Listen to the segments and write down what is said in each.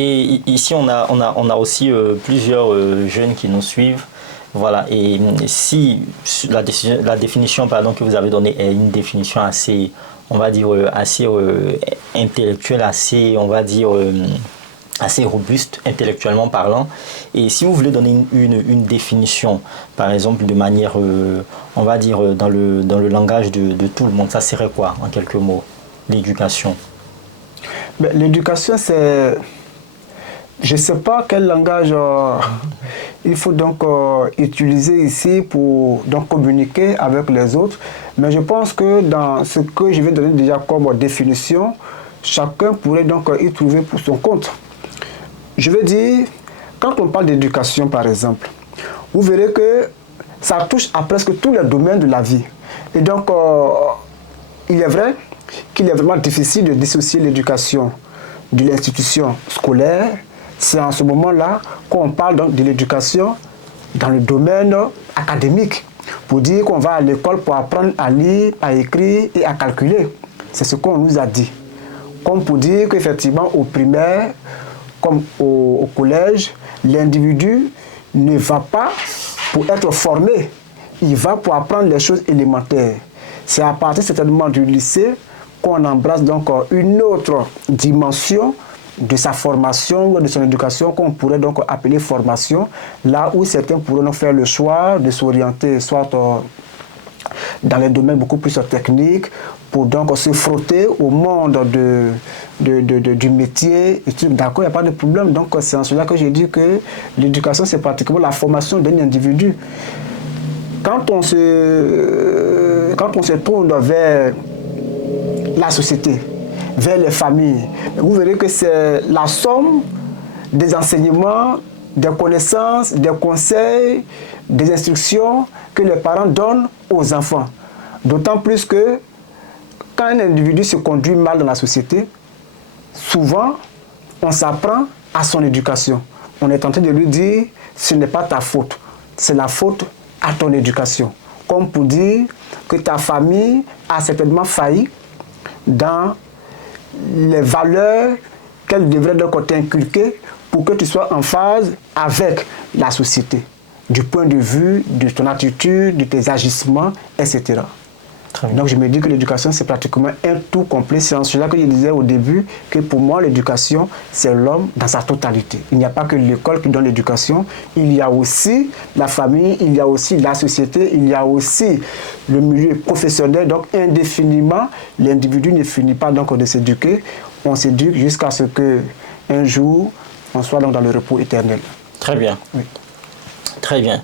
Et ici, on a aussi plusieurs jeunes qui nous suivent. Voilà, et si la définition pardon, que vous avez donnée est une définition assez, on va dire, assez intellectuelle, assez, on va dire, assez robuste intellectuellement parlant, et si vous voulez donner une définition, par exemple, de manière, on va dire, dans le langage de tout le monde, ça serait quoi, en quelques mots, l'éducation? L'éducation, c'est... Je ne sais pas quel langage il faut donc utiliser ici pour donc, communiquer avec les autres. Mais je pense que dans ce que je vais donner déjà comme définition, chacun pourrait donc y trouver pour son compte. Je veux dire, quand on parle d'éducation par exemple, vous verrez que ça touche à presque tous les domaines de la vie. Et donc, il est vrai qu'il est vraiment difficile de dissocier l'éducation de l'institution scolaire. C'est en ce moment-là qu'on parle donc de l'éducation dans le domaine académique, pour dire qu'on va à l'école pour apprendre à lire, à écrire et à calculer. C'est ce qu'on nous a dit. Comme pour dire qu'effectivement au primaire, comme au collège, l'individu ne va pas pour être formé, il va pour apprendre les choses élémentaires. C'est à partir certainement du lycée qu'on embrasse donc une autre dimension de sa formation, de son éducation, qu'on pourrait donc appeler formation, là où certains pourront donc faire le choix de s'orienter soit dans les domaines beaucoup plus techniques, pour donc se frotter au monde du métier. D'accord, il n'y a pas de problème. Donc c'est en cela que j'ai dit que l'éducation, c'est pratiquement la formation d'un individu. Quand on se tourne vers la société, vers les familles, vous verrez que c'est la somme des enseignements, des connaissances, des conseils, des instructions que les parents donnent aux enfants. D'autant plus que quand un individu se conduit mal dans la société, souvent on s'apprend à son éducation. On est en train de lui dire, ce n'est pas ta faute, c'est la faute à ton éducation. Comme pour dire que ta famille a certainement failli dans les valeurs qu'elle devrait donc t'inculquer pour que tu sois en phase avec la société, du point de vue de ton attitude, de tes agissements, etc. Donc je me dis que l'éducation, c'est pratiquement un tout complet. C'est en cela que je disais au début que pour moi, l'éducation, c'est l'homme dans sa totalité. Il n'y a pas que l'école qui donne l'éducation, il y a aussi la famille, il y a aussi la société, il y a aussi le milieu professionnel. Donc indéfiniment, l'individu ne finit pas donc de s'éduquer. On s'éduque jusqu'à ce qu'un jour, on soit donc dans le repos éternel. Très bien. Oui. Très bien.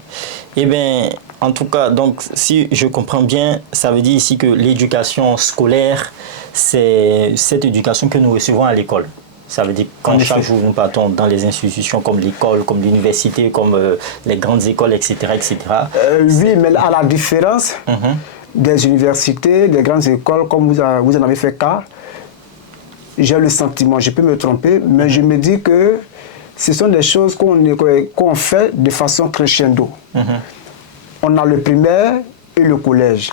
Eh bien, en tout cas, donc, si je comprends bien, ça veut dire ici que l'éducation scolaire, c'est cette éducation que nous recevons à l'école. Ça veut dire que quand chaque jour nous partons dans les institutions comme l'école, comme l'université, comme les grandes écoles, etc. etc. Oui, mais à la différence des universités, des grandes écoles, comme vous en avez fait cas, j'ai le sentiment, je peux me tromper, mais je me dis que ce sont des choses qu'on fait de façon crescendo. On a le primaire et le collège.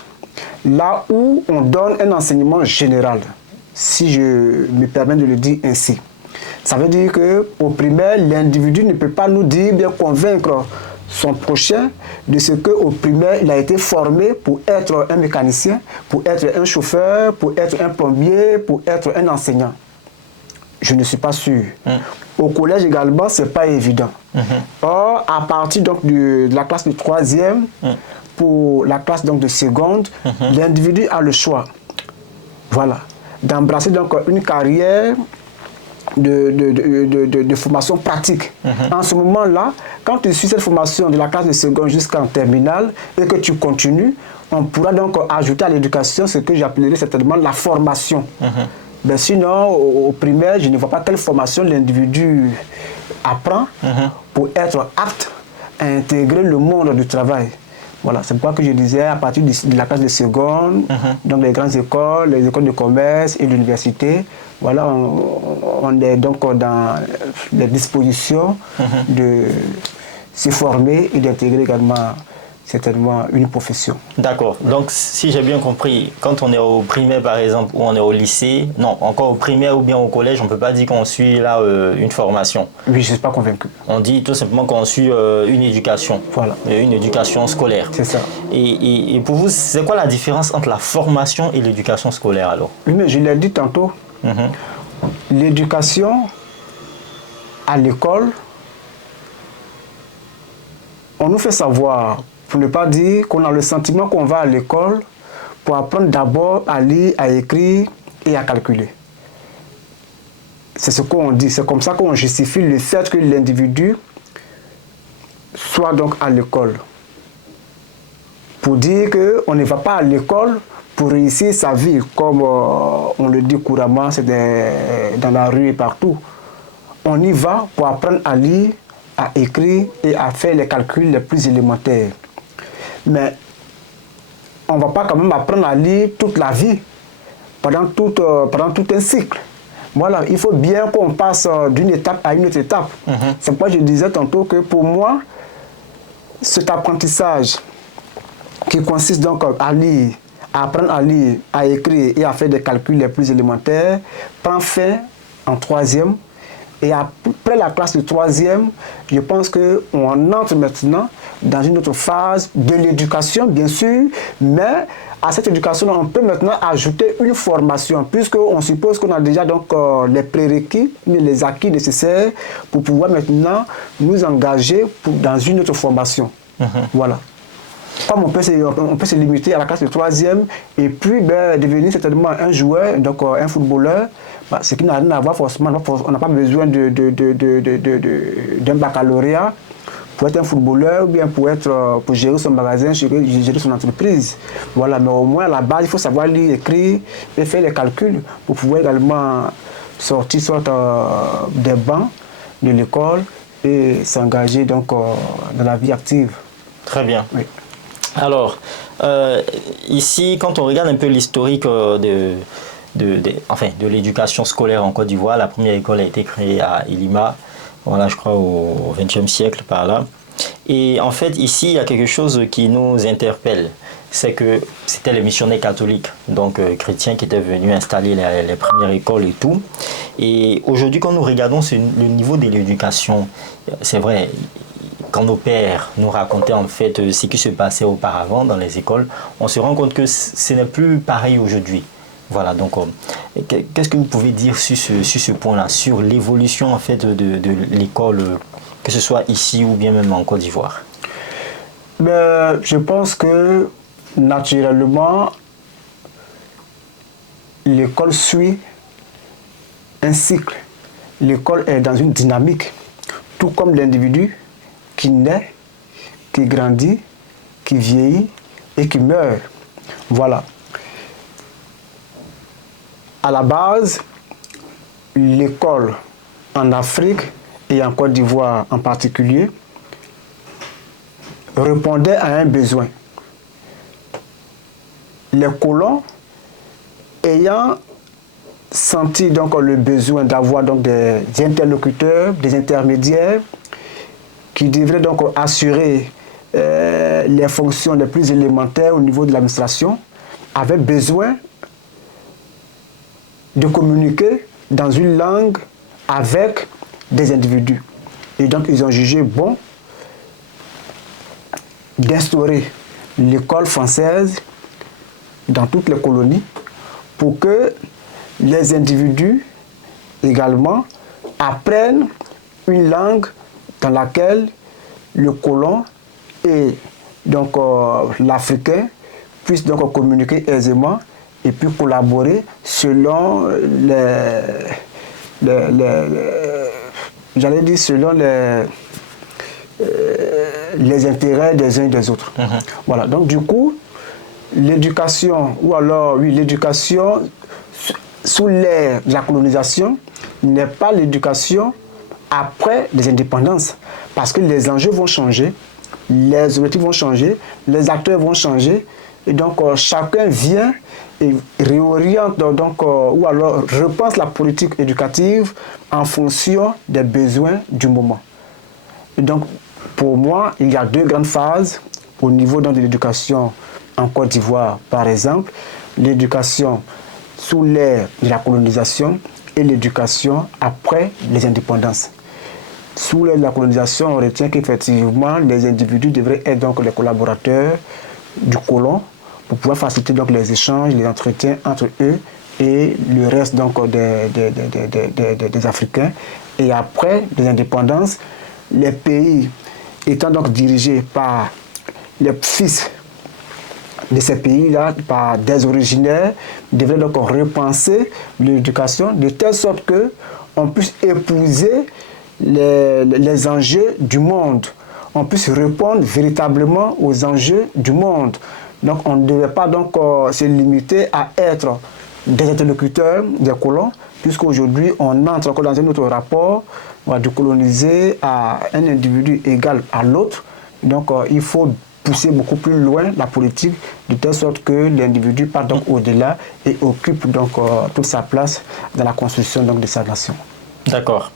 Là où on donne un enseignement général, si je me permets de le dire ainsi. Ça veut dire qu'au primaire, l'individu ne peut pas nous dire, bien convaincre son prochain de ce qu'au primaire, il a été formé pour être un mécanicien, pour être un chauffeur, pour être un plombier, pour être un enseignant. Je ne suis pas sûr. Au collège également, ce n'est pas évident. Or, à partir donc, de la classe de 3e, pour la classe donc, de seconde, l'individu a le choix. Voilà. D'embrasser donc une carrière de formation pratique. En ce moment-là, quand tu suis cette formation de la classe de seconde jusqu'en terminale et que tu continues, on pourra donc ajouter à l'éducation ce que j'appellerais certainement la formation. Mais sinon, au primaire, je ne vois pas quelle formation l'individu apprend pour être apte à intégrer le monde du travail. Voilà, c'est pourquoi que je disais, à partir de la classe de seconde, donc les grandes écoles, les écoles de commerce et l'université, voilà, on est donc dans les dispositions de se former et d'intégrer également certainement une profession. D'accord. Donc, si j'ai bien compris, quand on est au primaire, par exemple, ou on est au lycée, non, encore au primaire ou bien au collège, on ne peut pas dire qu'on suit là une formation. Oui, je ne suis pas convaincu. On dit tout simplement qu'on suit une éducation. Voilà. Une éducation scolaire. C'est ça. Et pour vous, c'est quoi la différence entre la formation et l'éducation scolaire alors? Oui, mais je l'ai dit tantôt. L'éducation à l'école, on nous fait savoir, pour ne pas dire qu'on a le sentiment qu'on va à l'école pour apprendre d'abord à lire, à écrire et à calculer. C'est ce qu'on dit, c'est comme ça qu'on justifie le fait que l'individu soit donc à l'école. Pour dire qu'on ne va pas à l'école pour réussir sa vie, comme on le dit couramment, c'est dans la rue et partout. On y va pour apprendre à lire, à écrire et à faire les calculs les plus élémentaires. Mais on ne va pas quand même apprendre à lire toute la vie, pendant tout un cycle. Voilà, il faut bien qu'on passe d'une étape à une autre étape. C'est pourquoi je disais tantôt que pour moi, cet apprentissage qui consiste donc à lire, à apprendre à lire, à écrire et à faire des calculs les plus élémentaires, prend fin en troisième. Et après la classe de troisième, je pense qu'on entre maintenant dans une autre phase de l'éducation, bien sûr, mais à cette éducation, on peut maintenant ajouter une formation, puisqu'on suppose qu'on a déjà donc les prérequis, les acquis nécessaires pour pouvoir maintenant nous engager dans une autre formation. Voilà. Comme on peut se limiter à la classe de troisième et puis devenir certainement un joueur, donc un footballeur, ce qui n'a rien à voir forcément. On n'a pas besoin d'un baccalauréat pour être un footballeur ou bien pour gérer son magasin, gérer son entreprise. Voilà, mais au moins à la base, il faut savoir lire, écrire et faire les calculs pour pouvoir également sortir des bancs de l'école et s'engager donc dans la vie active. Très bien. Oui. Alors, ici, quand on regarde un peu l'historique de l'éducation scolaire en Côte d'Ivoire, la première école a été créée à Ilima, voilà, je crois au XXe siècle par là. Et en fait, ici, il y a quelque chose qui nous interpelle. C'est que c'était les missionnaires catholiques, donc chrétiens, qui étaient venus installer les premières écoles et tout. Et aujourd'hui, quand nous regardons le niveau de l'éducation, c'est vrai, quand nos pères nous racontaient en fait ce qui se passait auparavant dans les écoles, on se rend compte que ce n'est plus pareil aujourd'hui. Voilà, donc qu'est-ce que vous pouvez dire sur ce point-là, sur l'évolution en fait de l'école, que ce soit ici ou bien même en Côte d'Ivoire? Je pense que naturellement, l'école suit un cycle. L'école est dans une dynamique, tout comme l'individu qui naît, qui grandit, qui vieillit et qui meurt. Voilà. À la base, l'école en Afrique et en Côte d'Ivoire en particulier répondait à un besoin. Les colons ayant senti donc le besoin d'avoir donc des interlocuteurs, des intermédiaires qui devraient donc assurer les fonctions les plus élémentaires au niveau de l'administration, avaient besoin de communiquer dans une langue avec des individus. Et donc ils ont jugé bon d'instaurer l'école française dans toutes les colonies pour que les individus également apprennent une langue dans laquelle le colon et donc l'Africain puissent donc communiquer aisément et puis collaborer selon les intérêts des uns et des autres. Voilà, donc du coup, l'éducation, ou alors, oui, l'éducation sous l'ère de la colonisation n'est pas l'éducation après les indépendances, parce que les enjeux vont changer, les objectifs vont changer, les acteurs vont changer, et donc chacun vient et réoriente donc, ou alors repense la politique éducative en fonction des besoins du moment. Et donc, pour moi, il y a deux grandes phases. au niveau donc, de l'éducation en Côte d'Ivoire, par exemple, l'éducation sous l'ère de la colonisation et l'éducation après les indépendances. Sous l'ère de la colonisation, on retient qu'effectivement, les individus devraient être donc les collaborateurs du colon pour pouvoir faciliter donc les échanges, les entretiens entre eux et le reste donc des Africains. Et après les indépendances, les pays étant donc dirigés par les fils de ces pays-là, par des originaires, devraient donc repenser l'éducation de telle sorte qu'on puisse épouser les enjeux du monde, on puisse répondre véritablement aux enjeux du monde. Donc on ne devait pas donc se limiter à être des interlocuteurs des colons, puisqu'aujourd'hui on entre encore dans un autre rapport, de coloniser à un individu égal à l'autre. Donc il faut pousser beaucoup plus loin la politique, de telle sorte que l'individu part donc au-delà et occupe donc toute sa place dans la construction donc, de sa nation. D'accord.